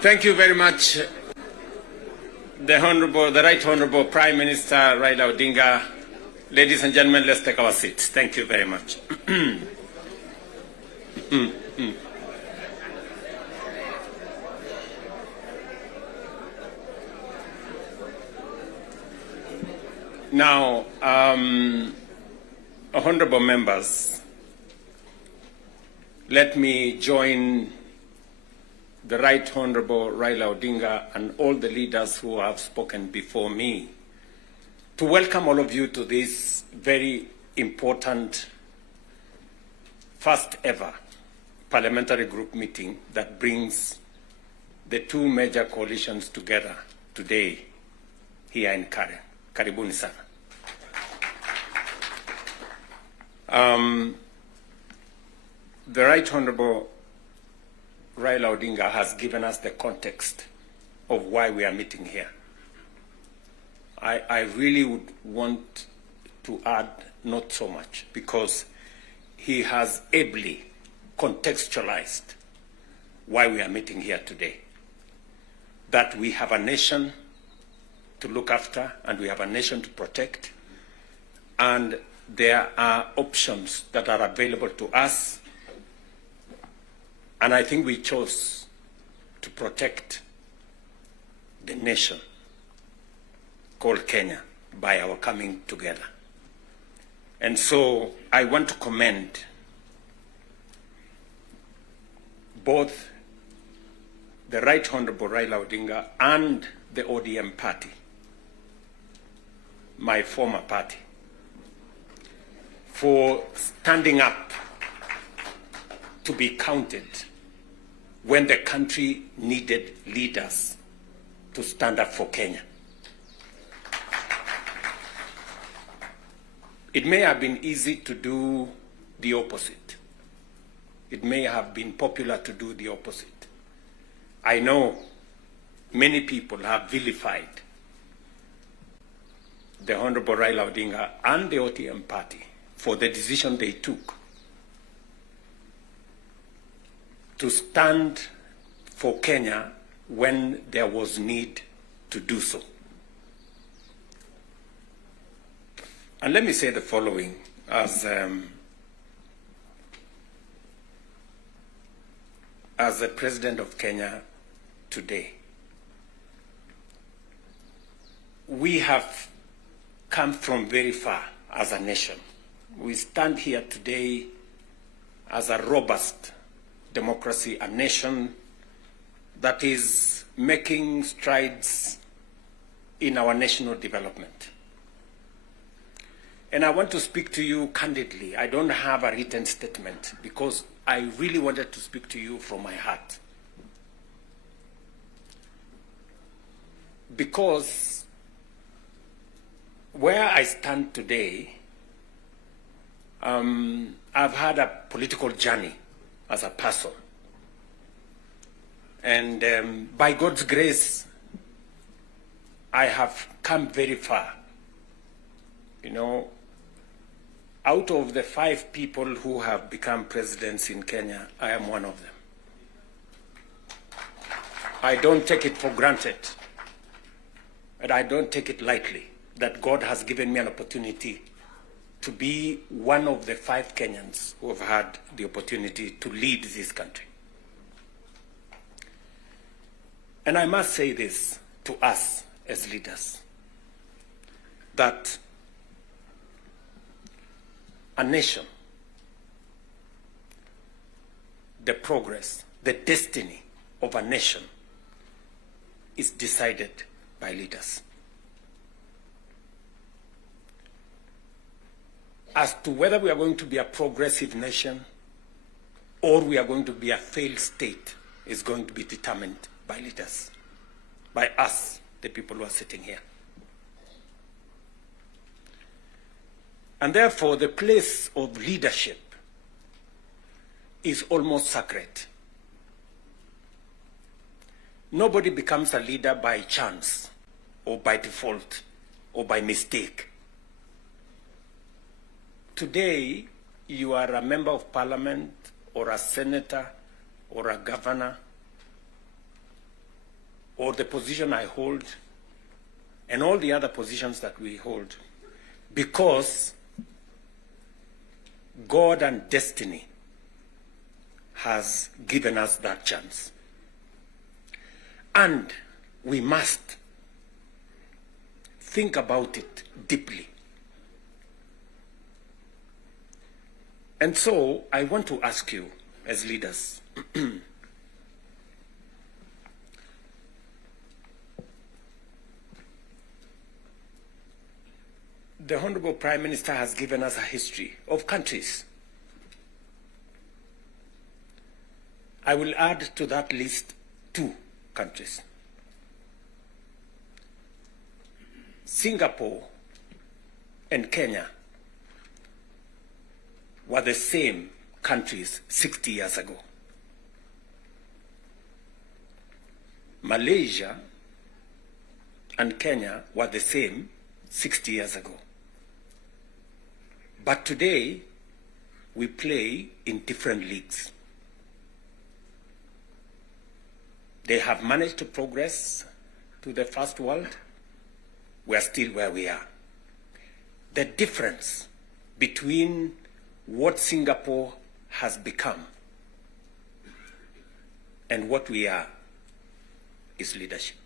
Thank you very much, the Right Honorable Prime Minister Raila Odinga. Ladies and gentlemen, let's take our seats. Thank you very much. Now, honorable members, let me join the Right Honorable Raila Odinga and all the leaders who have spoken before me to welcome all of you to this very important first ever parliamentary group meeting that brings the two major coalitions together today here in Karen. Karibuni sana. The Right Honorable Raila Odinga has given us the context of why we are meeting here. I really would want to add not so much, because he has ably contextualized why we are meeting here today. That we have a nation to look after and we have a nation to protect, and there are options that are available to us, and I think we chose to protect the nation called Kenya by our coming together. And so I want to commend both the Right Honorable Raila Odinga and the ODM party, my former party, for standing up to be counted when the country needed leaders to stand up for Kenya. It may have been easy to do the opposite. It may have been popular to do the opposite. I know many people have vilified the Honorable Raila Odinga and the ODM party for the decision they took to stand for Kenya when there was need to do so. And let me say the following as the President of Kenya today. We have come from very far as a nation. We stand here today as a robust democracy, a nation that is making strides in our national development. And I want to speak to you candidly. I don't have a written statement because I really wanted to speak to you from my heart. Because where I stand today, I've had a political journey as a person. And by God's grace, I have come very far. You know, out of the 5 people who have become presidents in Kenya, I am one of them. I don't take it for granted, and I don't take it lightly that God has given me an opportunity to be one of the 5 Kenyans who have had the opportunity to lead this country. And I must say this to us as leaders, that a nation, the progress, the destiny of a nation is decided by leaders. As to whether we are going to be a progressive nation or we are going to be a failed state is going to be determined by leaders, by us, the people who are sitting here. And therefore, the place of leadership is almost sacred. Nobody becomes a leader by chance or by default or by mistake. today you are a member of parliament or a senator or a governor or the position I hold and all the other positions that we hold because God and destiny has given us that chance. And we must think about it deeply. And so I want to ask you as leaders, the Honorable Prime Minister has given us a history of countries. I will add to that list 2 countries. Singapore and Kenya were the same countries 60 years ago. Malaysia and Kenya were the same 60 years ago. But today, we play in different leagues. They have managed to progress to the first world. We are still where we are. The difference between what Singapore has become and what we are is leadership.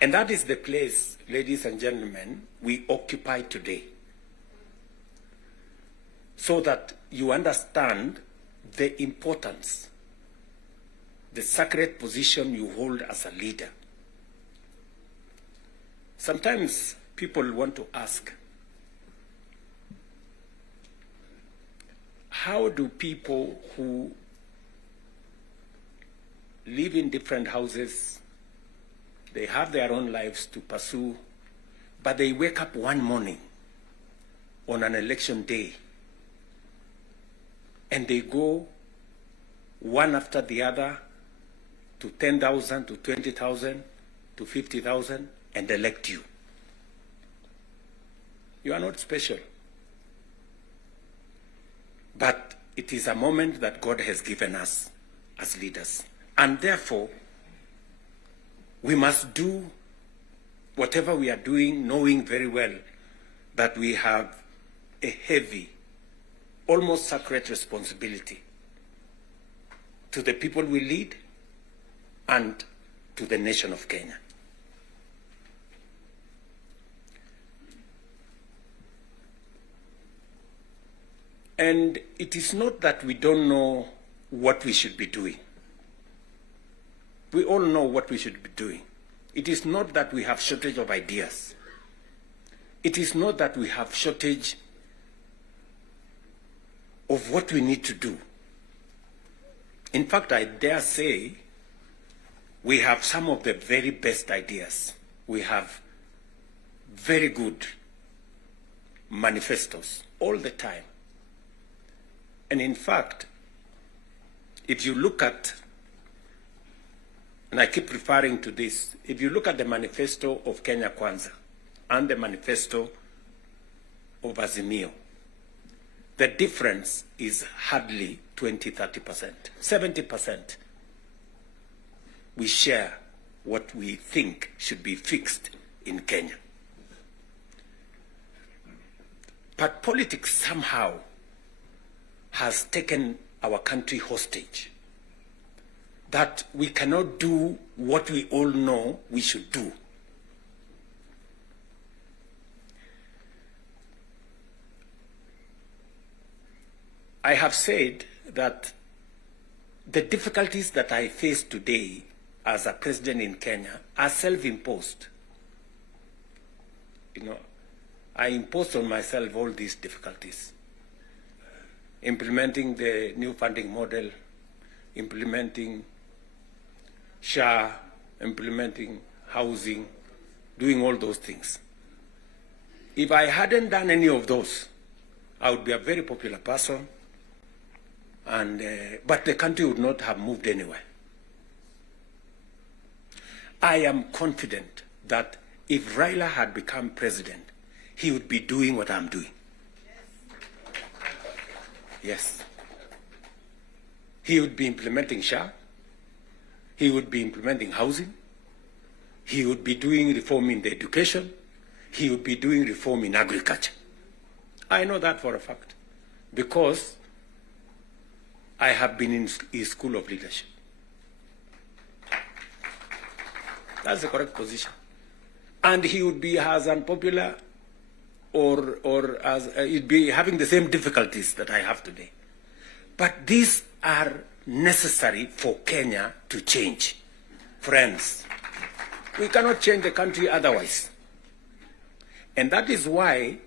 And that is the place, ladies and gentlemen, we occupy today. So that you understand the importance, the sacred position you hold as a leader. Sometimes people want to ask, how do people who live in different houses, they have their own lives to pursue, but they wake up one morning on an election day and they go one after the other to 10,000, to 20,000, to 50,000 and elect you? You are not special. But it is a moment that God has given us as leaders. And therefore, we must do whatever we are doing, knowing very well that we have a heavy, almost sacred responsibility to the people we lead and to the nation of Kenya. And it is not that we don't know what we should be doing. We all know what we should be doing. It is not that we have shortage of ideas. It is not that we have shortage of what we need to do. In fact, I dare say we have some of the very best ideas. We have very good manifestos all the time. And in fact, if you look at, and I keep referring to this, if you look at the manifesto of Kenya Kwanza and the manifesto of Azimio, the difference is hardly 20-30%. 70% we share what we think should be fixed in Kenya. But politics somehow has taken our country hostage, that we cannot do what we all know we should do. I have said that the difficulties that I face today as a president in Kenya are self-imposed. You know, I imposed on myself all these difficulties. Implementing the new funding model, implementing SHA, implementing housing, doing all those things. If I hadn't done any of those, I would be a very popular person, and but the country would not have moved anywhere. I am confident that if Raila had become president, he would be doing what I'm doing. Yes. He would be implementing SHA. He would be implementing housing. He would be doing reform in the education. He would be doing reform in agriculture. I know that for a fact because I have been in his school of leadership. That's the correct position. And he would be as unpopular or as he'd be having the same difficulties that I have today. But these are necessary for Kenya to change. Friends, we cannot change the country otherwise. And that is why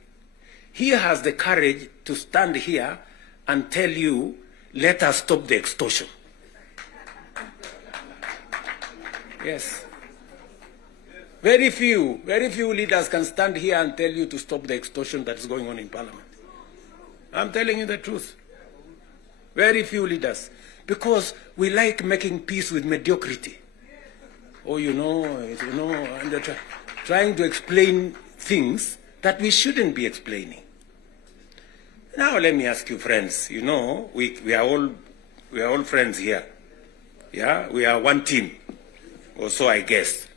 he has the courage to stand here and tell you, let us stop the extortion. Yes. Very few leaders can stand here and tell you to stop the extortion that is going on in Parliament. I'm telling you the truth. Very few leaders. Because we like making peace with mediocrity. Oh, and they're trying to explain things that we shouldn't be explaining. Now let me ask you, friends, we are all friends here. Yeah, we are one team, or so I guess.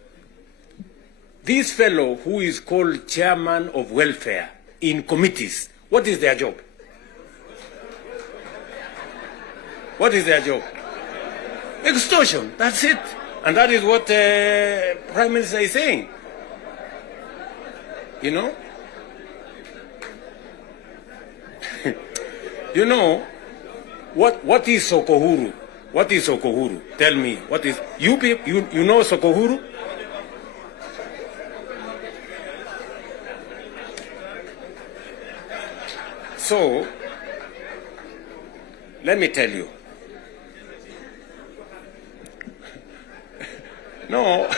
This fellow who is called chairman of welfare in committees, what is their job? What is their job? Extortion, that's it. And that is what Prime Minister is saying. What is Sokohuru? What is Sokohuru? Tell me, what is, you know Sokohuru? So, let me tell you. No,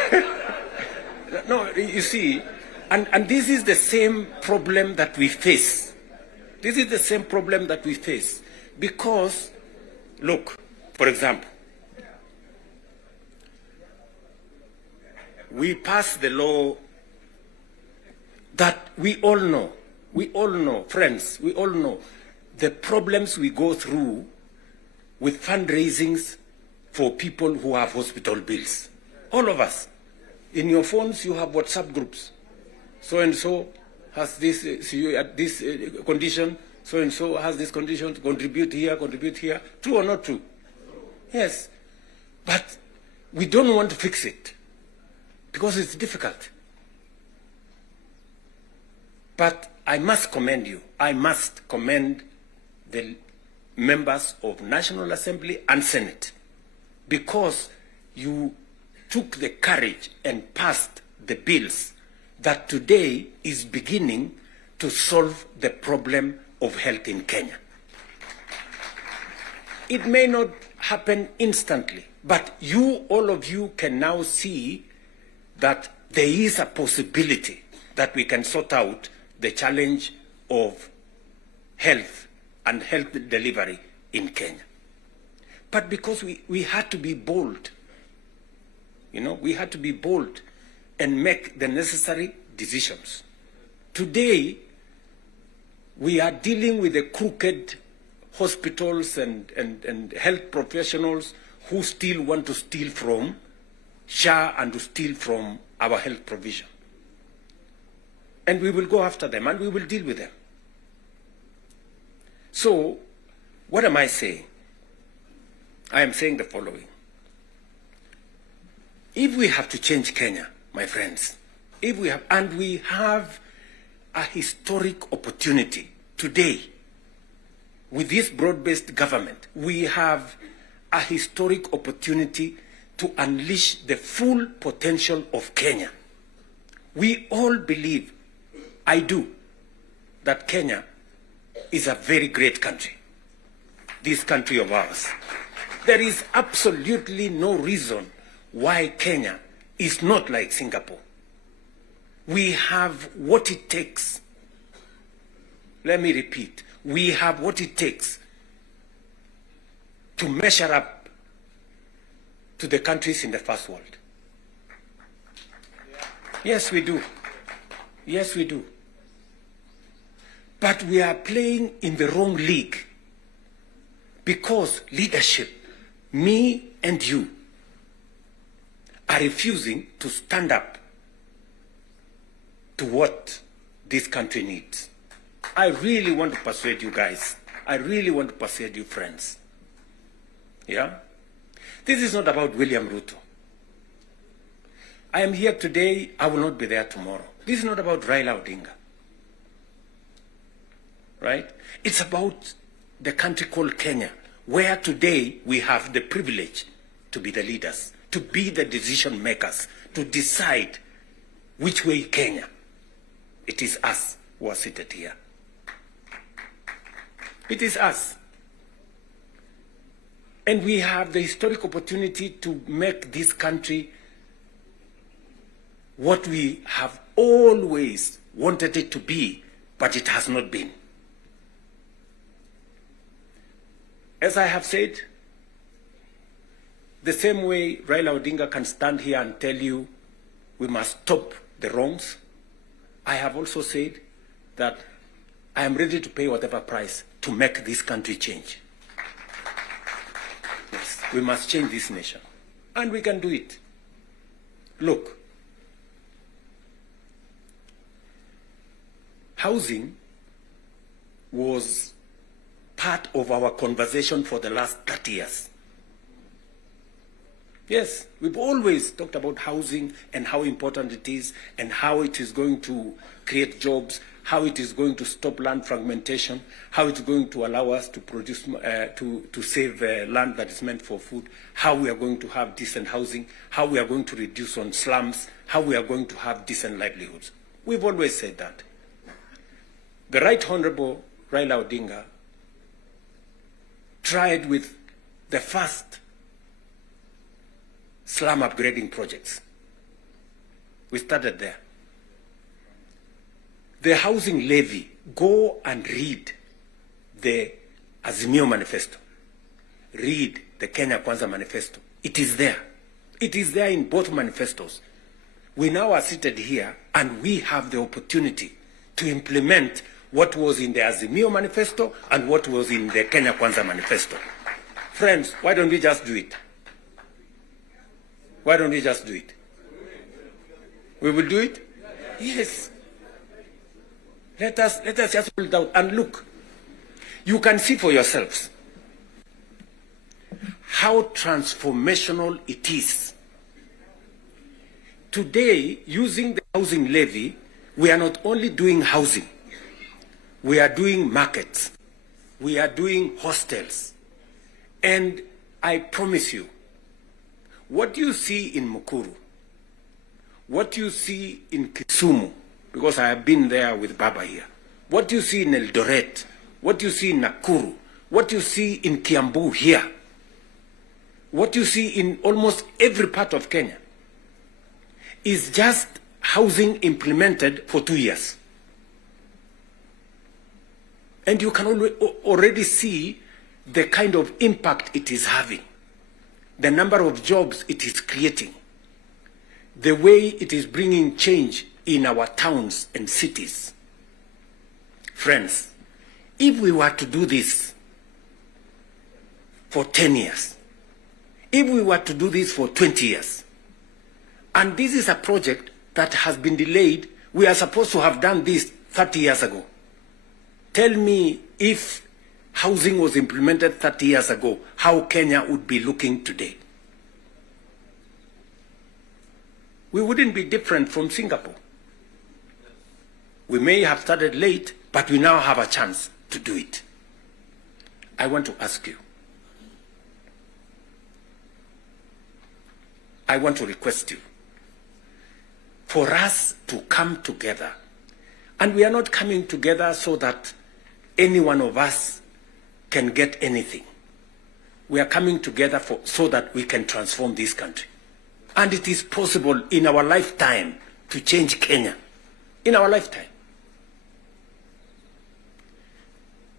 you see, and this is the same problem that we face. This is the same problem that we face. Because, look, for example, we passed the law that we all know, friends, we all know the problems we go through with fundraisings for people who have hospital bills. All of us. In your phones, you have WhatsApp groups. So-and-so has this, this condition, so-and-so has this condition, contribute here. True or not true? Yes. But we don't want to fix it because it's difficult. But I must commend you. I must commend the members of National Assembly and Senate because you took the courage and passed the bills that today is beginning to solve the problem of health in Kenya. It may not happen instantly, but all of you can now see that there is a possibility that we can sort out the challenge of health and health delivery in Kenya. But because we had to be bold, we had to be bold and make the necessary decisions. Today, we are dealing with the crooked hospitals and health professionals who still want to steal from SHA and to steal from our health provision. And we will go after them and we will deal with them. So, what am I saying? I am saying the following. If we have to change Kenya, my friends, we have a historic opportunity today with this broad-based government, we have a historic opportunity to unleash the full potential of Kenya. We all believe, I do, that Kenya is a very great country, this country of ours. There is absolutely no reason why Kenya is not like Singapore. We have what it takes. Let me repeat. We have what it takes to measure up to the countries in the first world. Yes, we do. Yes, we do. But we are playing in the wrong league because leadership, me and you, are refusing to stand up to what this country needs. I really want to persuade you guys. I really want to persuade you friends. Yeah? This is not about William Ruto. I am here today, I will not be there tomorrow. This is not about Raila Odinga. Right? It's about the country called Kenya, where today we have the privilege to be the leaders, to be the decision makers, to decide which way Kenya. It is us who are seated here. It is us. And we have the historic opportunity to make this country what we have always wanted it to be, but it has not been. As I have said, the same way Raila Odinga can stand here and tell you we must stop the wrongs, I have also said that I am ready to pay whatever price to make this country change. Yes, we must change this nation. And we can do it. Look, housing was part of our conversation for the last 30 years. Yes, we've always talked about housing and how important it is and how it is going to create jobs, how it is going to stop land fragmentation, how it's going to allow us to produce, to save land that is meant for food, how we are going to have decent housing, how we are going to reduce on slums, how we are going to have decent livelihoods. We've always said that. The Right Honorable Raila Odinga tried with the first slum upgrading projects. We started there. The housing levy, go and read the Azimio Manifesto. Read the Kenya Kwanza Manifesto. It is there. It is there in both manifestos. We now are seated here and we have the opportunity to implement what was in the Azimio Manifesto and what was in the Kenya Kwanza Manifesto. Friends, why don't we just do it? Why don't we just do it? We will do it? Yes. Let us just hold out and look. You can see for yourselves how transformational it is. Today, using the housing levy, we are not only doing housing, we are doing markets, we are doing hostels. And I promise you, what you see in Mukuru, what you see in Kisumu, because I have been there with Baba here, what you see in Eldoret, what you see in Nakuru, what you see in Kiambu here, what you see in almost every part of Kenya, is just housing implemented for 2 years. And you can already see the kind of impact it is having, the number of jobs it is creating, the way it is bringing change in our towns and cities. Friends, if we were to do this for 10 years, if we were to do this for 20 years, and this is a project that has been delayed, we are supposed to have done this 30 years ago. Tell me, if housing was implemented 30 years ago, how Kenya would be looking today. We wouldn't be different from Singapore. We may have started late, but we now have a chance to do it. I want to ask you, I want to request you for us to come together. And we are not coming together so that any one of us can get anything. We are coming together so that we can transform this country. And it is possible in our lifetime to change Kenya. In our lifetime.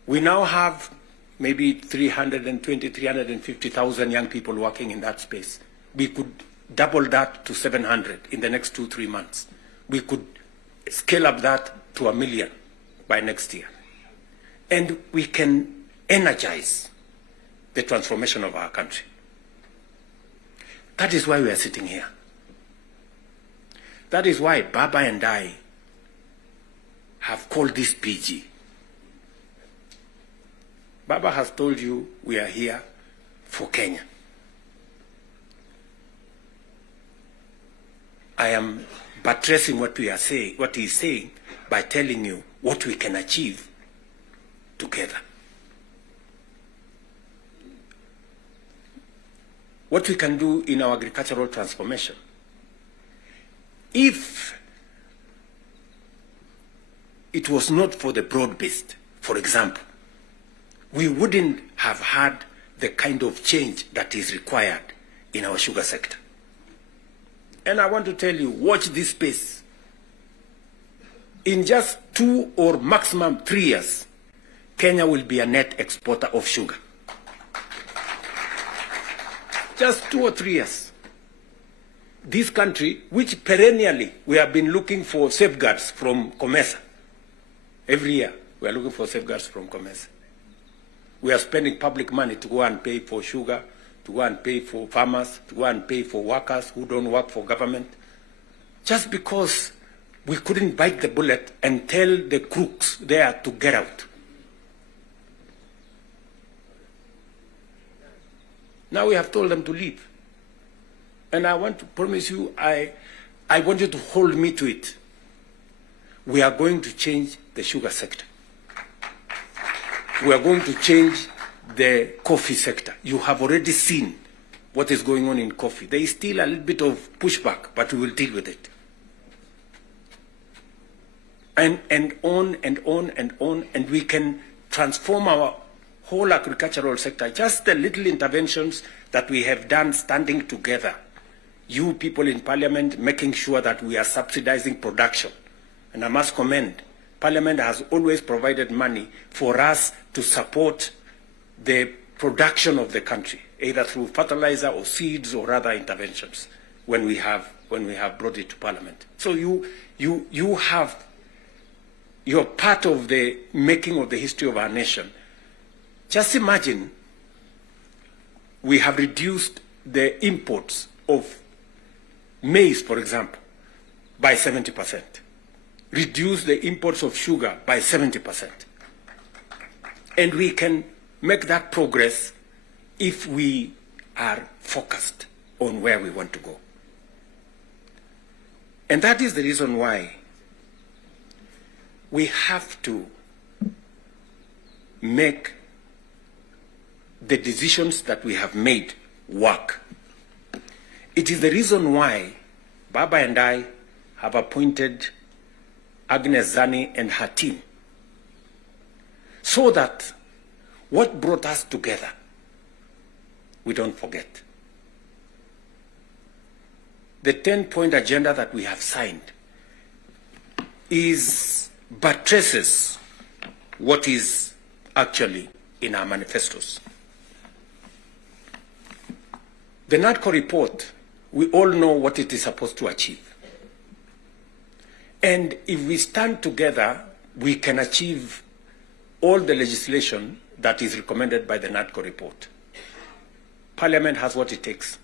We now have maybe 320, 350,000 young people working in that space. We could double that to 700 in the next 2-3 months. we could scale up that to 1 million by next year. And we can energize the transformation of our country. That is why we are sitting here. That is why Baba and I have called this PG. Baba has told you we are here for Kenya. I am buttressing what we are saying, what he is saying, by telling you what we can achieve together. What we can do in our agricultural transformation. If it was not for the broad-based, for example, we wouldn't have had the kind of change that is required in our sugar sector. And I want to tell you, watch this space. In just 2 or maximum 3 years, Kenya will be a net exporter of sugar. Just 2 or 3 years. This country, which perennially we have been looking for safeguards from COMESA. Every year, we are looking for safeguards from COMESA. We are spending public money to go and pay for sugar, to go and pay for farmers, to go and pay for workers who don't work for government, just because we couldn't bite the bullet and tell the crooks there to get out. Now we have told them to leave. And I want to promise you, I want you to hold me to it. We are going to change the sugar sector. We are going to change the coffee sector. You have already seen what is going on in coffee. There is still a little bit of pushback, but we will deal with it. And on and on and on, and we can transform our whole agricultural sector. Just the little interventions that we have done standing together. You people in Parliament making sure that we are subsidizing production. And I must commend, Parliament has always provided money for us to support the production of the country, either through fertilizer or seeds or other interventions when we have brought it to Parliament. So you're part of the making of the history of our nation. Just imagine we have reduced the imports of maize, for example, by 70%. Reduce the imports of sugar by 70%. And we can make that progress if we are focused on where we want to go. And that is the reason why we have to make the decisions that we have made work. It is the reason why Baba and I have appointed Agnes Zani and her team, so that what brought us together, we don't forget. The 10-point agenda that we have signed buttresses what is actually in our manifestos. The NADCO report, we all know what it is supposed to achieve. And if we stand together, we can achieve all the legislation that is recommended by the NADCO report. Parliament has what it takes,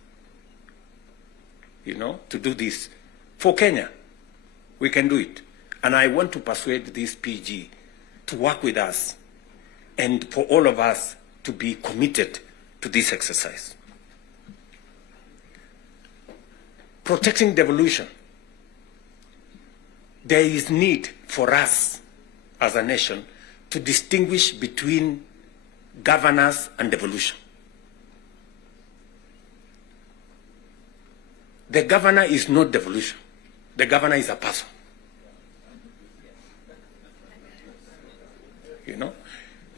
to do this. For Kenya, we can do it. And I want to persuade this PG to work with us and for all of us to be committed to this exercise. Protecting devolution. There is need for us as a nation to distinguish between governance and devolution. The governor is not devolution. The governor is a person.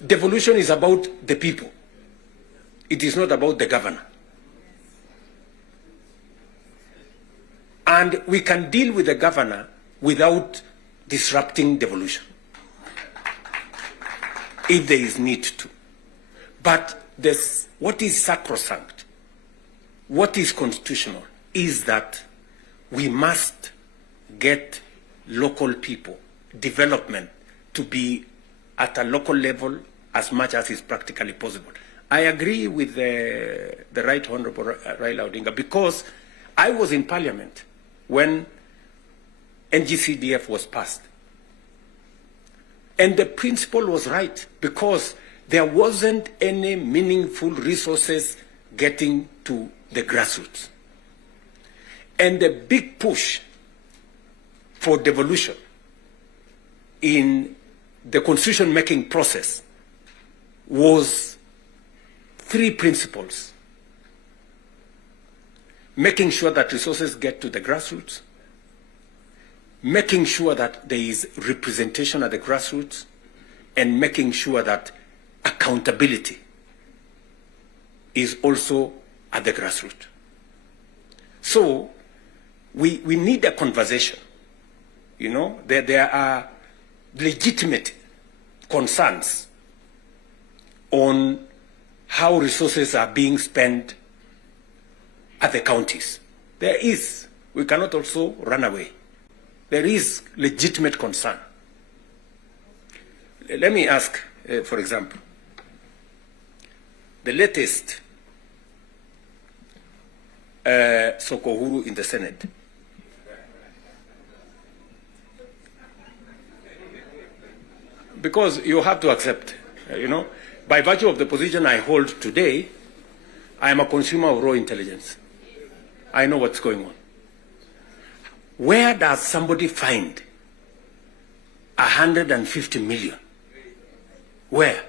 Devolution is about the people. It is not about the governor. And we can deal with the governor without disrupting devolution, if there is need to. But what is sacrosanct, what is constitutional, is that we must get local people, development, to be at a local level as much as is practically possible. I agree with the Right Honorable Raila Odinga, because I was in Parliament when NGCDF was passed. And the principle was right, because there wasn't any meaningful resources getting to the grassroots. And the big push for devolution in the constitution-making process was three principles: making sure that resources get to the grassroots, making sure that there is representation at the grassroots, and making sure that accountability is also at the grassroots. So we need a conversation. You know, there are legitimate concerns on how resources are being spent at the counties. There is. We cannot also run away. There is legitimate concern. Let me ask, for example, the latest Sokohuru in the Senate. Because you have to accept, you know, by virtue of the position I hold today, I am a consumer of raw intelligence. I know what's going on. Where does somebody find 150 million? Where?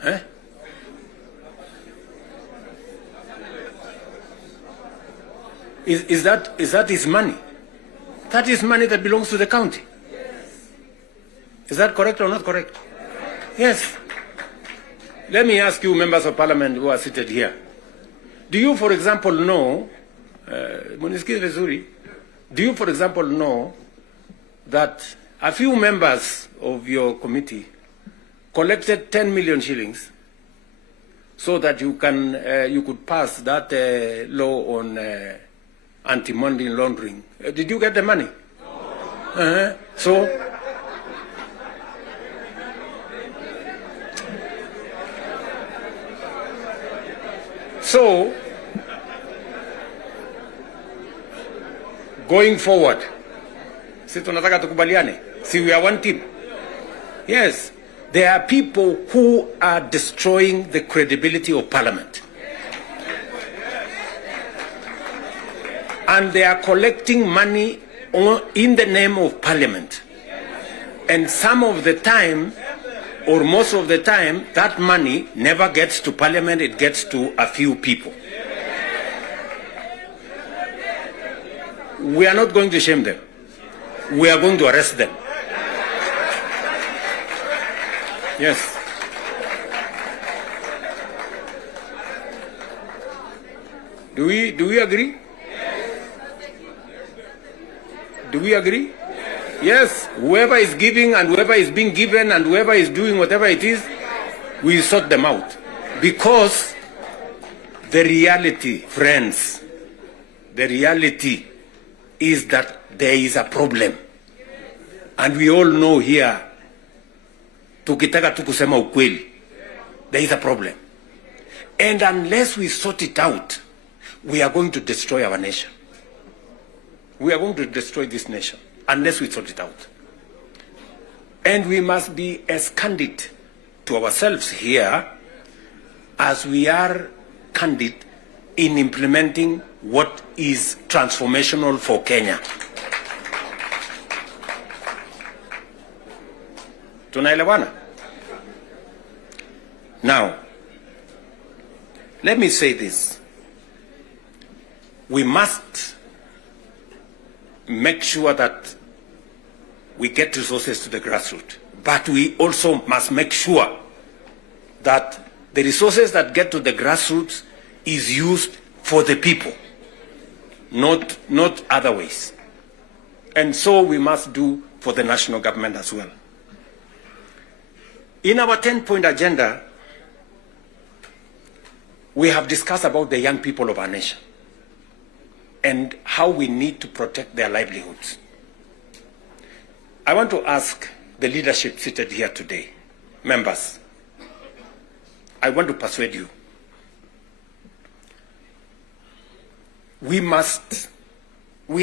Huh? Is that his money? That is money that belongs to the county. Is that correct or not correct? Yes. Let me ask you, members of parliament who are seated here. Do you, for example, know, do you, for example, know that a few members of your committee collected 10 million shillings so that you could pass that law on anti-money laundering? Did you get the money? No. So, going forward, si tunataka tukubaliane, si we are one team. Yes, there are people who are destroying the credibility of Parliament. And they are collecting money in the name of Parliament. And some of the time, or most of the time, that money never gets to Parliament, it gets to a few people. We are not going to shame them. We are going to arrest them. Yes. Do we agree? Do we agree? Yes, whoever is giving and whoever is being given and whoever is doing whatever it is, we sort them out. Because the reality, friends, the reality is that there is a problem. And we all know here, tukitaka tukusema ukweli, there is a problem. And unless we sort it out, we are going to destroy our nation. We are going to destroy this nation unless we sort it out. And we must be as candid to ourselves here as we are candid in implementing what is transformational for Kenya. Tunaelewana? Now, let me say this. We must make sure that we get resources to the grassroots. But we also must make sure that the resources that get to the grassroots is used for the people, not other ways. And so we must do for the national government as well. In our 10-point agenda, we have discussed about the young people of our nation. and how we need to protect their livelihoods. I want to ask the leadership seated here today, members, I want to persuade you. We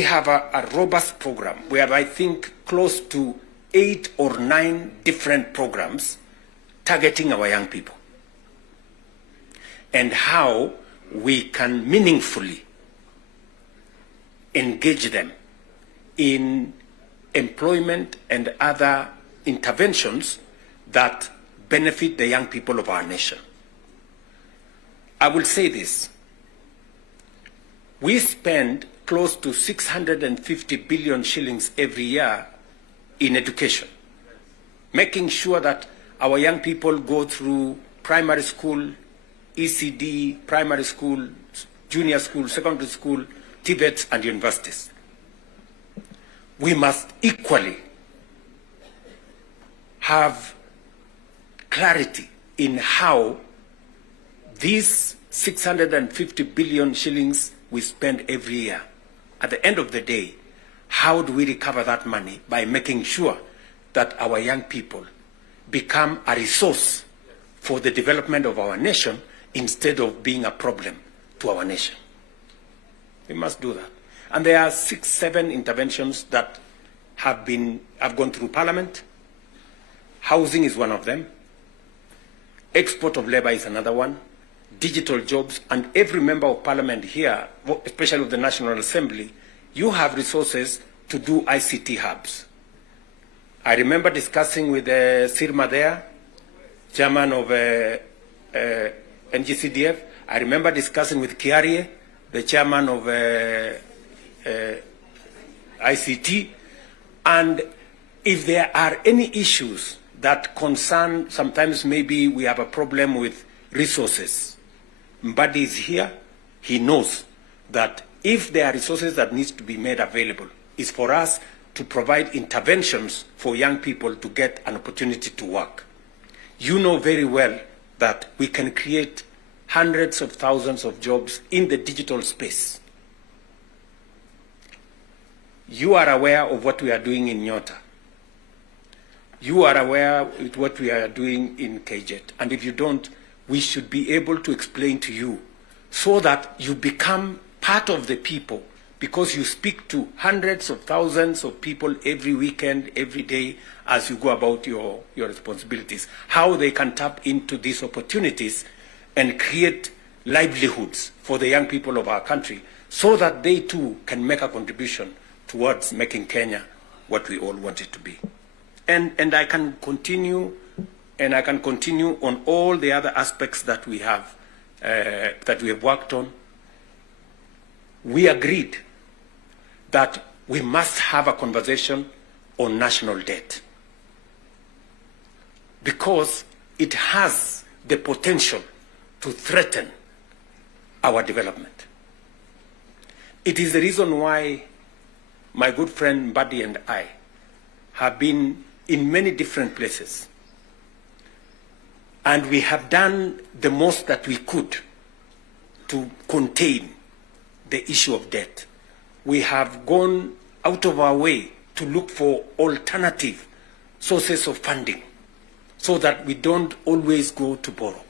have a robust program. We have, I think, close to 8 or 9 different programs targeting our young people and how we can meaningfully engage them in employment and other interventions that benefit the young people of our nation. I will say this. We spend close to 650 billion shillings every year in education, making sure that our young people go through primary school, ECD, primary school, junior school, secondary school, TVETs, and universities. We must equally have clarity in how these 650 billion shillings we spend every year, at the end of the day, how do we recover that money? By making sure that our young people become a resource for the development of our nation instead of being a problem to our nation. We must do that. And there are 6, 7 interventions that have gone through Parliament. Housing is one of them. Export of labor is another one. Digital jobs, and every member of Parliament here, especially of the National Assembly, you have resources to do ICT hubs. I remember discussing with Sirma there, chairman of NGCDF. I remember discussing with Kiarie, the chairman of ICT. And if there are any issues that concern, sometimes maybe we have a problem with resources, Mbadi is here. He knows that if there are resources that needs to be made available, it's for us to provide interventions for young people to get an opportunity to work. You know very well that we can create hundreds of thousands of jobs in the digital space. You are aware of what we are doing in Nyota. You are aware of what we are doing in KJet. And if you don't, we should be able to explain to you so that you become part of the people, because you speak to hundreds of thousands of people every weekend, every day, as you go about your responsibilities, how they can tap into these opportunities and create livelihoods for the young people of our country so that they too can make a contribution towards making Kenya what we all want it to be. And I can continue, on all the other aspects that we have worked on. We agreed that we must have a conversation on national debt because it has the potential to threaten our development. It is the reason why my good friend Mbadi and I have been in many different places, and we have done the most that we could to contain the issue of debt. We have gone out of our way to look for alternative sources of funding so that we don't always go to borrow.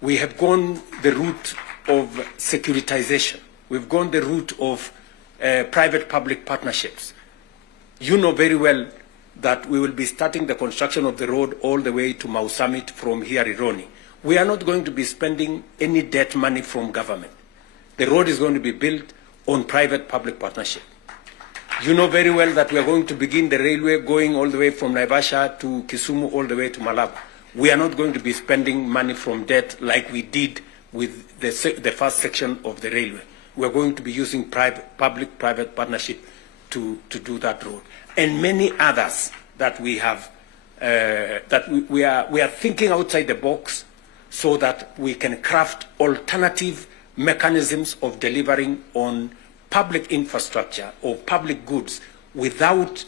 We have gone the route of securitization. We've gone the route of private-public partnerships. You know very well that we will be starting the construction of the road all the way to Mau Summit from here, Ironi. We are not going to be spending any debt money from government. The road is going to be built on private-public partnership. You know very well that we are going to begin the railway going all the way from Naivasha to Kisumu all the way to Malaba. We are not going to be spending money from debt like we did with the first section of the railway. We are going to be using public-private partnership to do that road. And many others that we have, we are thinking outside the box so that we can craft alternative mechanisms of delivering on public infrastructure or public goods without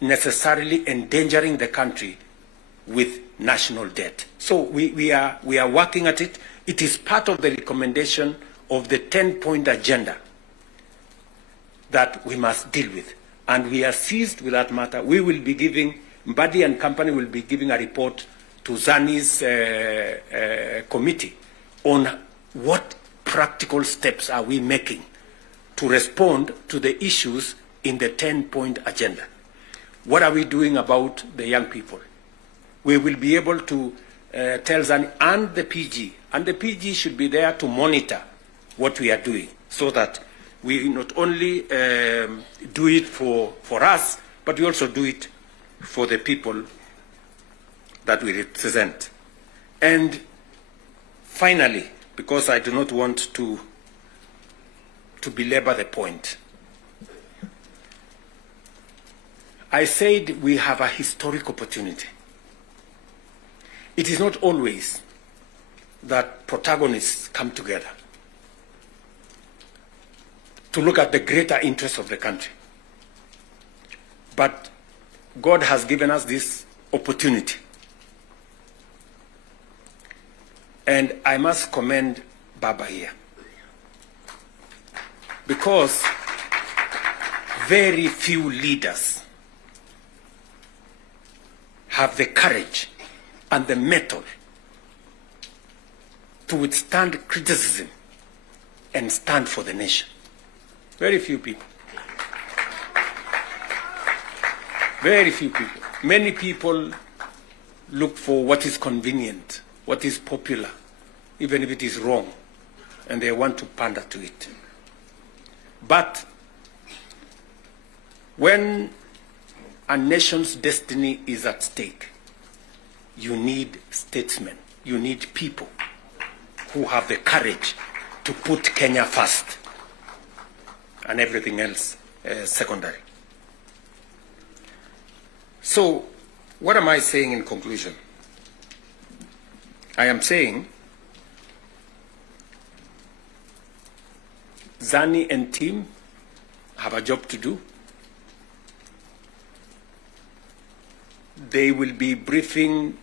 necessarily endangering the country with national debt. So we are working at it. It is part of the recommendation of the 10-point agenda that we must deal with. And we are seized with that matter. We will be giving, Mbadi and company will be giving a report to Zani's committee on what practical steps are we making to respond to the issues in the 10-point agenda. What are we doing about the young people? We will be able to tell Zani and the PG, and the PG should be there to monitor what we are doing so that we not only do it for us, but we also do it for the people that we represent. And finally, because I do not want to belabor the point, I said we have a historic opportunity. It is not always that protagonists come together to look at the greater interests of the country. But God has given us this opportunity. And I must commend Baba here, because very few leaders have the courage and the mettle to withstand criticism and stand for the nation. Very few people. Very few people. Many people look for what is convenient, what is popular, even if it is wrong, and they want to pander to it. But when a nation's destiny is at stake, you need statesmen, you need people who have the courage to put Kenya first and everything else secondary. So, what am I saying in conclusion? I am saying Zani and team have a job to do. They will be briefing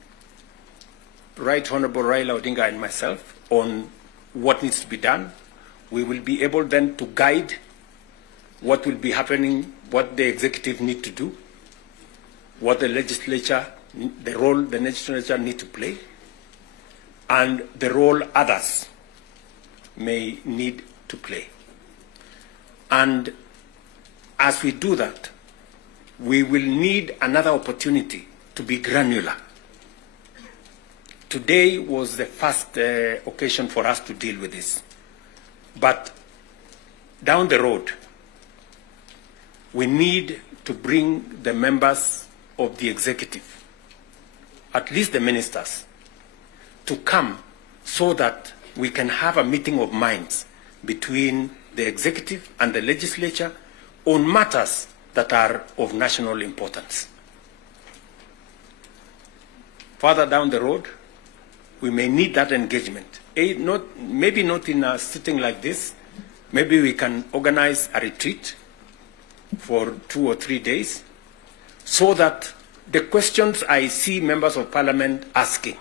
Right Honorable Raila Odinga and myself on what needs to be done. We will be able then to guide what will be happening, what the executive need to do, what the legislature, the role the legislature need to play, and the role others may need to play. And as we do that, we will need another opportunity to be granular. Today was the first occasion for us to deal with this. But down the road, we need to bring the members of the executive, at least the ministers, to come so that we can have a meeting of minds between the executive and the legislature on matters that are of national importance. Further down the road, we may need that engagement. Maybe not in a sitting like this. Maybe we can organize a retreat for 2 or 3 days so that the questions I see members of parliament asking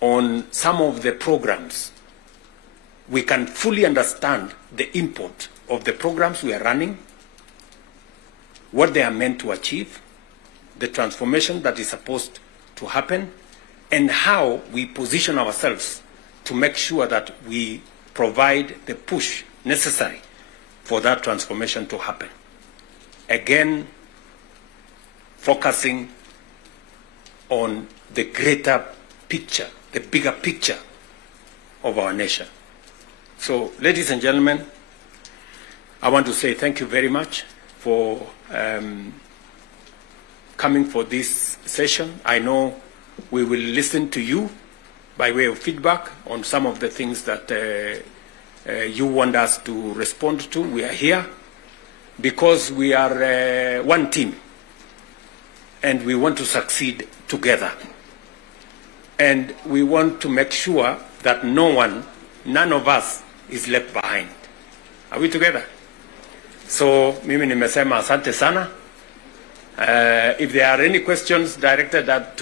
on some of the programs, we can fully understand the import of the programs we are running, what they are meant to achieve, the transformation that is supposed to happen, and how we position ourselves to make sure that we provide the push necessary for that transformation to happen. Again, focusing on the greater picture, the bigger picture of our nation. So, ladies and gentlemen, I want to say thank you very much for coming for this session. I know we will listen to you by way of feedback on some of the things that you want us to respond to. We are here because we are one team and we want to succeed together. And we want to make sure that none of us is left behind. Are we together? So, mimi nimesema asante sana. If there are any questions directed at